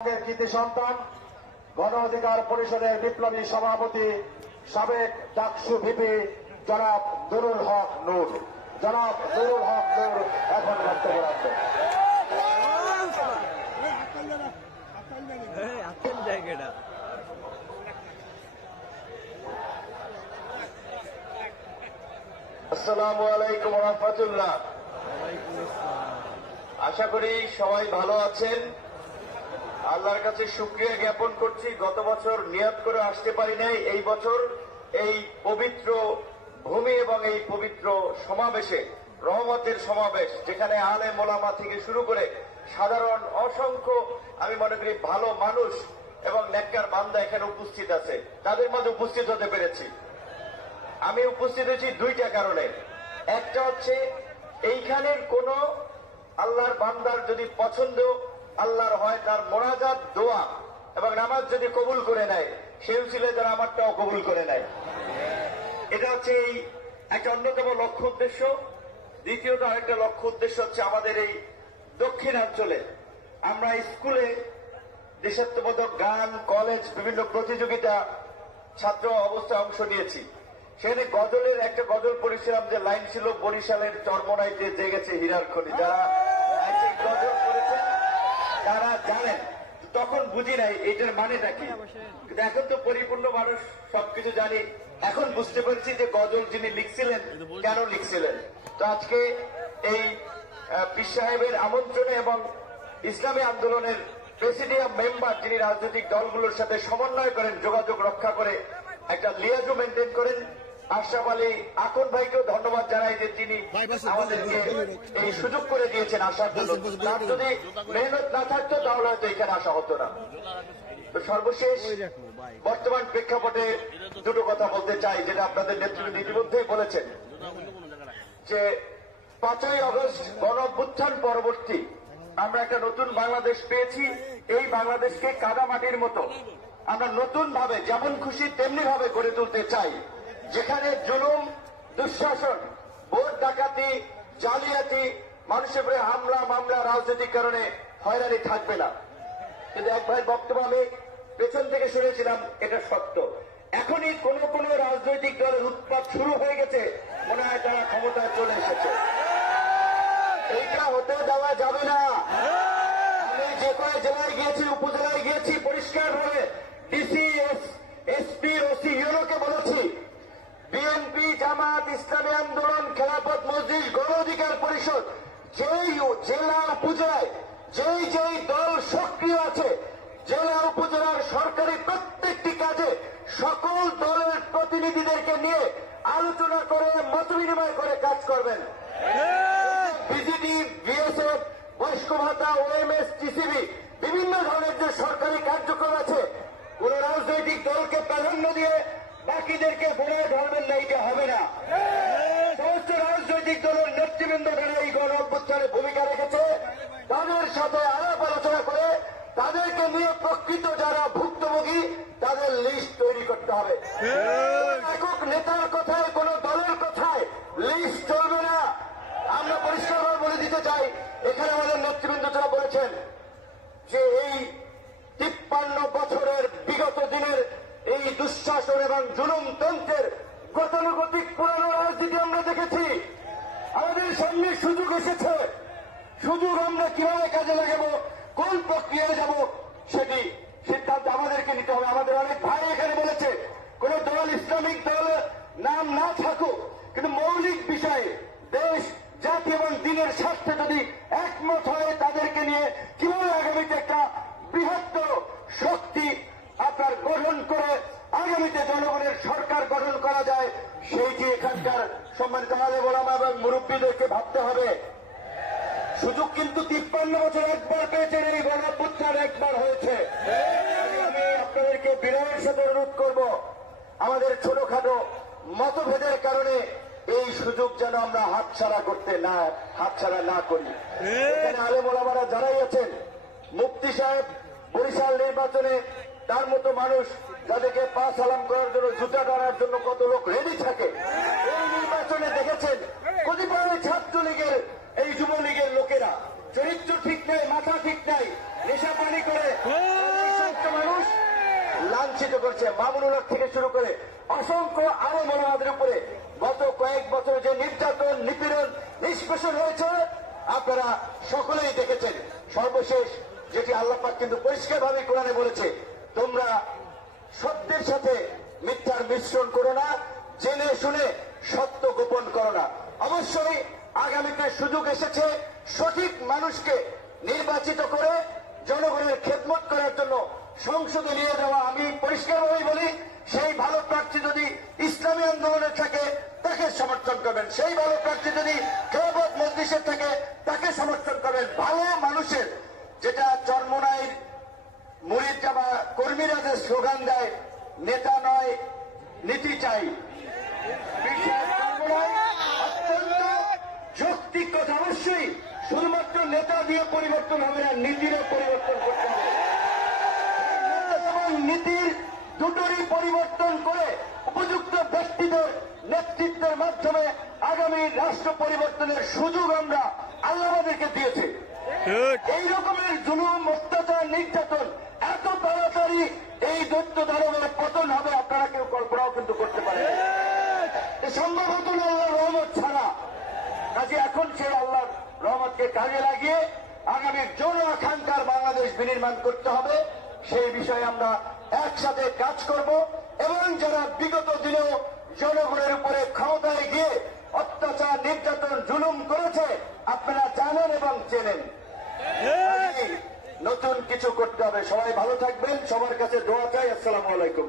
কৃতি সন্তান গণ অধিকার পরিষদের বিপ্লবী সভাপতি সাবেক ডাকসু ভিপি জনাব নুরুল হক নূর। জনাব নুরুল হক নূর এখন বক্তব্য রাখবেন। আসসালামু আলাইকুম ওয়া রাহমাতুল্লাহ। আশা করি সবাই ভালো আছেন। আল্লাহর কাছে শুকরিয়া জ্ঞাপন করছি, গত বছর নিয়ত করে আসতে পারি নাই, এই বছর এই পবিত্র ভূমি এবং এই পবিত্র সমাবেশে, রহমতের সমাবেশ, যেখানে আলেম ওলামা থেকে শুরু করে সাধারণ অসংখ্য আমি মনে করি ভালো মানুষ এবং নেককার বান্দা এখানে উপস্থিত আছে, তাদের মধ্যে উপস্থিত হতে পেরেছি। আমি উপস্থিত হয়েছি দুইটা কারণে। একটা হচ্ছে এইখানের কোন আল্লাহর বান্দার যদি পছন্দ আল্লাহর হয়, তার মোনাজাত দোয়া এবং নামাজ যদি কবুল করে নেয়, সেও ছিল যারা আমারটাও কবুল করে নেয়। এটা হচ্ছে এই একটা অন্যতম লক্ষ্য উদ্দেশ্য। দ্বিতীয়ত আরেকটা লক্ষ্য উদ্দেশ্য হচ্ছে আমাদের এই দক্ষিণাঞ্চলে আমরা স্কুলে দেশাত্মবোধক গান, কলেজ, বিভিন্ন প্রতিযোগিতা ছাত্র অবস্থায় অংশ নিয়েছি। সেখানে গজলের একটা গজল পড়েছিলাম, যে লাইন ছিল বরিশালের চরমনাইতে জেগেছে হীরার খনি। যারা গজল পড়েছেন তারা জানেন, তখন বুঝি নাই এটার মানেটা কি, কিন্তু এখন তো পরিপূর্ণ মানুষ সবকিছু জানি। এখন বুঝতে পারছি যে গজল যিনি লিখছিলেন কেন লিখছিলেন। তো আজকে এই পীর সাহেবের আমন্ত্রণে এবং ইসলামী আন্দোলনের প্রেসিডিয়াম মেম্বার, যিনি রাজনৈতিক দলগুলোর সাথে সমন্বয় করেন, যোগাযোগ রক্ষা করে একটা লিয়াজও মেনটেন করেন, আশরাফ আলী আকন ভাইকেও ধন্যবাদ জানাই যে তিনি আমাদেরকে এই সুযোগ করে দিয়েছেন আসার জন্য। তার যদি মেহনত না থাকতো তাহলে হয়তো এখানে আসা হতো না। তো সর্বশেষ বর্তমান প্রেক্ষাপটে দুটো কথা বলতে চাই, যেটা আপনাদের নেতৃত্ব ইতিমধ্যেই বলেছেন, যে 5ই আগস্ট গণ অভ্যুত্থান পরবর্তী আমরা একটা নতুন বাংলাদেশ পেয়েছি। এই বাংলাদেশকে কাদামাটির মতো আমরা নতুন ভাবে যেমন খুশি তেমনি ভাবে গড়ে তুলতে চাই, যেখানে জুলুম, দুঃশাসন, ভোট ডাকাতি, জালিয়াতি, মানুষের উপরে হামলা মামলা, রাজনৈতিক কারণে হয়রানি থাকবে না। কিন্তু এক ভাই বক্তব্য আমি পেছন থেকে শুনেছিলাম, এটা সত্য। এখনই কোন কোন রাজনৈতিক দলের উৎপাত শুরু হয়ে গেছে, মনে হয় তারা ক্ষমতায় চলে এসেছে। এইটা হতে দেওয়া যাবে না। আমি যে কয় জেলায় গিয়েছি, উপজেলায় গিয়েছি, পরিষ্কার ভাবে ডিসি, এসপি, ওসি, ইউনোকে বলেছি, বিএনপি, জামাত, ইসলামী আন্দোলন, খেলাফত মজলিস, গণ অধিকার পরিষদ, যেই জেলা উপজেলায় যেই যেই দল সক্রিয় আছে, জেলা উপজেলার সরকারি প্রত্যেকটি কাজে সকল দলের প্রতিনিধিদেরকে নিয়ে আলোচনা করে মত বিনিময় করে কাজ করবেন। বিজিটি, বিএসএফ, বয়স্ক ভাতা, ওএমএস, টিসিবি, বিভিন্ন ধরনের যে সরকারি কার্যক্রম আছে, কোন রাজনৈতিক দলকে প্রাধান্য দিয়ে বাকিদেরকে ঘোড়ায় ধরবেন না, এটা হবে না। সমস্ত রাজনৈতিক দলের নেতৃবৃন্দ যারা এই গণ অভ্যুত্থানে ভূমিকা রেখেছে, তাদের সাথে আলাপ আলোচনা করে তাদেরকে নিয়ে প্রকৃত যারা ভুক্তভোগী তাদের লিস্ট তৈরি করতে হবে। একক নেতার কথায়, কোন দলের কথায় লিস্ট চলবে না। আমরা পরিষ্কারভাবে বলে দিতে চাই, এখানে আমাদের নেতৃবৃন্দ যারা বলেছেন যে এই 53 বছরের বিগত দিনের এই দুঃশাসন এবং জুলুমতন্ত্রের গতানুগতিক পুরানো রাজনীতি আমরা দেখেছি। আমাদের সামনে সুযোগ এসেছে, সুযোগ আমরা কিভাবে কাজে লাগাবো, কোন প্রক্রিয়ায় যাব, সেটি সিদ্ধান্ত আমাদেরকে নিতে হবে। আমাদের অনেক ভাই এখানে বলেছে, কোন দল, ইসলামিক দল নাম না থাকুক, কিন্তু মৌলিক বিষয়ে দেশ, জাতি এবং দিনের স্বার্থে যদি একমত হয়, তাদেরকে নিয়ে কিভাবে আগামীতে একটা বৃহত্তর শক্তি আপনার গঠন করে আগামীতে জনগণের সরকার গঠন করা যায়, সেইটি এখানকার সম্মানিত আলেম ওলামা এবং মুরব্বীদেরকে ভাবতে হবে। সুযোগ কিন্তু 53 বছর একবার পেয়েছেন, এই গণ অভ্যুত্থান একবার হয়েছে। আমি আপনাদেরকে বিনয়ের সাথে অনুরোধ করব, আমাদের ছোটখাটো মতভেদের কারণে এই সুযোগ যেন আমরা হাতছাড়া না করি। এখানে আলেম ওলামারা যারাই আছেন, মুফতি সাহেব বরিশাল নির্বাচনে তার মতো মানুষ, যাদেরকে পা সালাম করার জন্য, জুতা টানার জন্য কত লোক রেডি থাকে, এই নির্বাচনে দেখেছেন কতিপয় ছাত্রলীগের, এই যুবলীগের লোকেরা চরিত্র ঠিক নাই, মাথা ঠিক নাই, নেশা পানি করে মানুষ লাঞ্ছিত করছে। মামুনুল হক থেকে শুরু করে অসংখ্য আরো মনোবাদের উপরে গত কয়েক বছর যে নির্যাতন, নিপীড়ন, নিষ্পেষণ হয়েছে আপনারা সকলেই দেখেছেন। সর্বশেষ যেটি আল্লাহ পাক কিন্তু পরিষ্কারভাবে কোরআনে বলেছে, তোমরা সত্যের সাথে মিথ্যার মিশ্রণ করো না, জেনে শুনে সত্য গোপন করো না। অবশ্যই আগামীতে সুযোগ এসেছে সঠিক মানুষকে নির্বাচিত করে জনগণের খেদমত করার জন্য সংসদে নিয়ে যাওয়া। আমি পরিষ্কারভাবেই বলি, সেই ভালো প্রার্থী যদি ইসলামী আন্দোলনের থাকে তাকে সমর্থন করবেন, সেই ভালো প্রার্থী যদি খেলাফত মজলিসের থাকে তাকে সমর্থন করবেন। ভালো মানুষের, যেটা চরমোনাইর মুরিদ জামা কর্মীরা যে স্লোগান দেয়, নেতা নয় নীতি চাই, অত্যন্ত যৌক্তিক কথা। অবশ্যই শুধুমাত্র নেতা দিয়ে পরিবর্তন হবে না, নীতিরও পরিবর্তন করতে হবে এবং নীতির দুটোরই পরিবর্তন করে উপযুক্ত ব্যক্তিদের নেতৃত্বের মাধ্যমে আগামী রাষ্ট্র পরিবর্তনের সুযোগ আমরা আল্লাহ আমাদেরকে দিয়েছে। এই রকমের জুলুম, অত্যাচার, নির্যাতন এত তাড়াতাড়ি এই দৈত্য দানবের পতন হবে আপনারা কেউ কল্পনাও কিন্তু করতে পারেন। সম্ভবত আল্লাহর রহমত ছাড়া। কাজে এখন সেই আল্লাহর রহমতকে কাজে লাগিয়ে আগামীর জন আকাঙ্ক্ষার বাংলাদেশ বিনির্মাণ করতে হবে। সেই বিষয়ে আমরা একসাথে কাজ করব এবং যারা বিগত দিনেও জনগণের উপরে ক্ষমতায় গিয়ে অত্যাচার, নির্যাতন, জুলুম করেছে আপনারা জানেন এবং চেনেন। নতুন কিছু করতে হবে। সবাই ভালো থাকবেন, সবার কাছে দোয়া চাই। আসসালামু আলাইকুম।